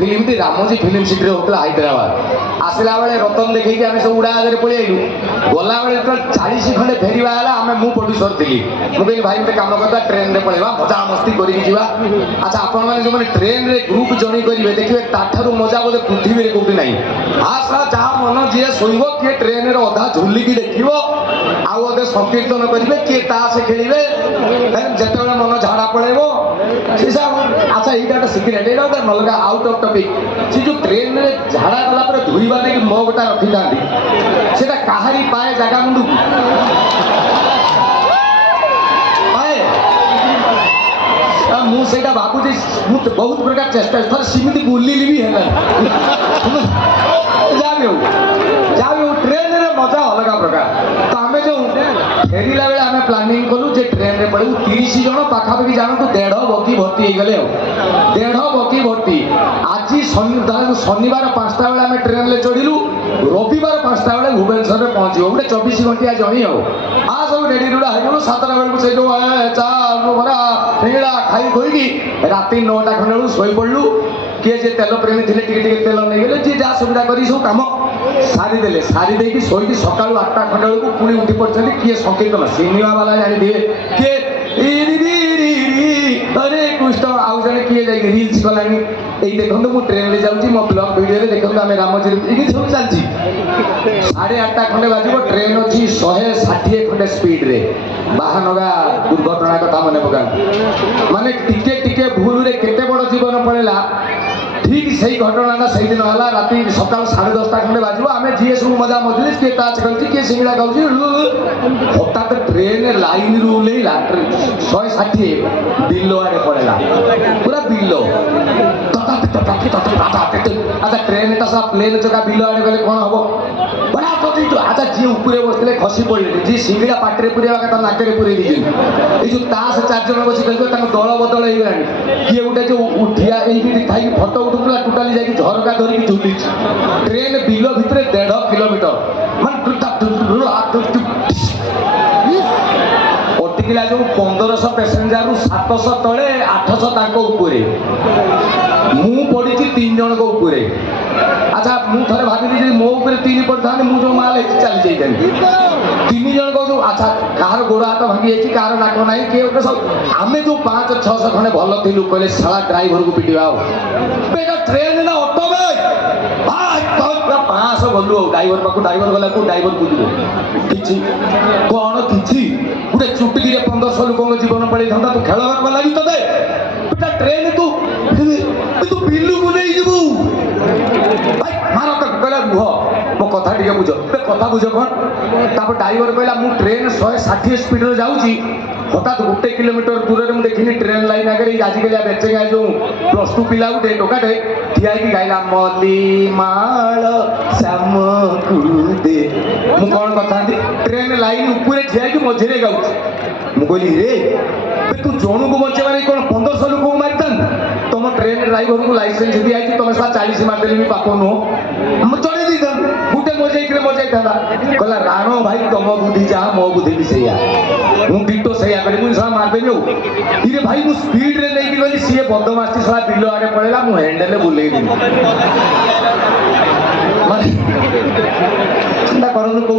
film थी Ramoji film city होता हैदराबाद आसला बेले रतन देखी आम सब उड़ा आगे पलि आइलु गला बेले जो 40 खंडे फेरवा है मु प्रोड्यूसर थी मुझे भाई गोटे कम करता ट्रेन में पलैया मजा मस्ती करके जीवा अच्छा आपण मैंने जो ट्रेन रे ग्रुप जॉइन करेंगे देखिए ताठू मजा बोधे पृथ्वी में कौटी ना आसला जहाँ मन जी शोब किए ट्रेन अधा झुलिकी देखो आउ अधे संकीर्तन करेंगे किए ताश खेलिए जिते मन झाड़ा पड़ेब अच्छा यहाँ सिक्रेट यहाँ गोटे अलग आउट ऑफ टॉपिक सी जो ट्रेन में झाड़ा गला धोइबा नहीं मगटा रखी था सीटा कहारी पाए जगह मुंडू मुझे भावुची बहुत प्रकार चेष्टा थर सीमित बुलिली भी है जहाँ भी हो ट्रेन रे मजा अलग प्रकार तो आम जो फेरला बेले आम प्लानिंग कलु जे ट्रेन रे पड़ू 30 जन पाखापाखि जानतु 1.5 बगी भर्ती हो गले 1.5 बगी भर्ती आज शनिवार 5टा बेले आम ट्रेन ले चढ़िलु रविवार 5टा बेले भुवनेश्वर में पहुँचो गोटे 24 घंटिया जर्नी हो आ सब रेडी रुड़ा हो 7टा बेलू से जो चा भरा ठेड़ा खाई खोई राति 9टा खंडे बेलू शोई पड़लु किए जे तेल प्रेमी थे टे तेल नहीं गले जी जहाँ सुविधा कर सब कम सारीदे सारीदे शोक सका 8टा खंडे बेलू पुणी उठी पड़ते किए संकीर्तन सिनेमा वाला जानी किए अरे कृष्ण आउ जड़े किए जा रिल्स कलानी यही देखो मुझे ट्रेन में जाऊँगी मो ब्लॉग वीडियो देखो आम रामोजी ये सब चलती 8:30 खंडे बाजू ट्रेन अच्छी 160 खंडे स्पीड रे बाहानगा दुर्घटना कथा मन पका माने टिके टिके भूल रे केते बड़ जीवन पड़ेला ठीक से घटना से दिन है राति सका 10:30 खंडे बाजू आम जी सब मजा मजलिस किए ताश खेलुची किए सिंगड़ा खाऊँ हठात ट्रेन लाइन रू ओह्लैला 160 बिलो आड़े पड़ेगा पूरा बिलो अच्छा ट्रेन ता प्लेन चका बिलो आड़े गले कौन हम बड़ा अच्छा जी ऊपर बसते खसी पड़े जी सिंगड़ा पाटे पुरेवा कथा नाके पुरे ये जो ताश 4 जन बस खेल दल बदल हो गला किए गोटे जो उठिया खाई फटो उठूला टोटाली जाकि झरका धरिकी झुली ट्रेन बिलो भितर 1.5 किलोमीटर अटकिला जो 1500 पैसेंजर रु 700 तले 800 ताको ऊपरे मु पड़ी 3 जन को ऊपरे अच्छा मुझे भाविली मो ऊपर 3 पड़ता मुझे माल चली जाइए 3 जन को जो अच्छा कहार गोड़ हाथ भांगी जाइए कहार नाक ना किए सब आम जो 500-600 खंडे भल थी कहले साला ड्राइवर को पिटिवा ट्रेन ना ऑटो में 500 गलु ड्राइवर पाक ड्राइवर गला को ड्राइवर बुझे कि कौन कि गोटे चुटकी 1500 लोक जीवन पड़े था तू खेल लगी ते बेटा ट्रेन तू बिल्लू को नहीं जीवु भाई मार कहला रुह मो कथा टे बुझ कथा बुझ कौन ड्राइवर कहला मु ट्रेन 160 स्पीड जाऊँगी हठात 1 किलोमीटर दूर में देखी ट्रेन लाइन आगे आजिकल बेचेगा जो +2 पिला गोटे टोकाटे ठिया गाइला मली माल श्याम दे मु कौन कथा ट्रेन लाइन ऊपर ठिया मझे गाँव मुझे रे तू जन को बचेगा नहीं कौन 1500 लोक मारिता तुम ट्रेन ड्राइवर को लाइसेंस दिखाई तुम 40 मारदेली भी पाप नुह चढ़े दी गोटे मजा था कहला राणो भाई तुम बुद्धि जहाँ मो बुद्धि भी सैया मुझे सैया कर मारदेवी इरे भाई मुझ स्पीड रे नहीं गली सी बदमाशी साला बिलो आड़े पड़ेगा मुझे हैंडल बुलेई चिंता कर